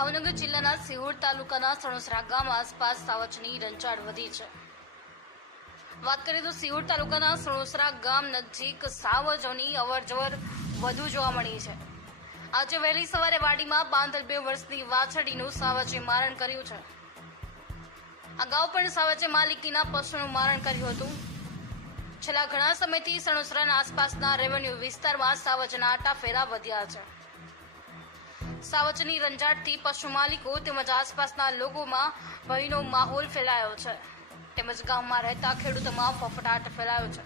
ભાવનગર જિલ્લાના સિહોર તાલુકાના સણોસરા ગામ આસપાસ સાવજની રંજાડ વધી છે। વાત કરીએ તો સિહોર તાલુકાના સણોસરા ગામ નજીક સાવજોની અવરજવર વધુ જોવા મળી છે। આજે વહેલી સવારે વાડીમાં બાંધેલ 2 વર્ષની વાછડીનું સાવજે મારણ કર્યું છે। અગાઉ પણ સાવજે માલિકીના પશુનું મારણ કર્યું હતું। છેલ્લા ઘણા સમયથી સણોસરાના આસપાસના રેવન્યુ વિસ્તારમાં સાવજના આટાફેરા વધ્યા છે। સાવજની રંજાડથી પશુ માલિકો તેમજ આસપાસના લોકોમાં ભયનો માહોલ ફેલાયો છે તેમજ ગામમાં રહેતા ખેડૂતોમાં ફફડાટ ફેલાયો છે।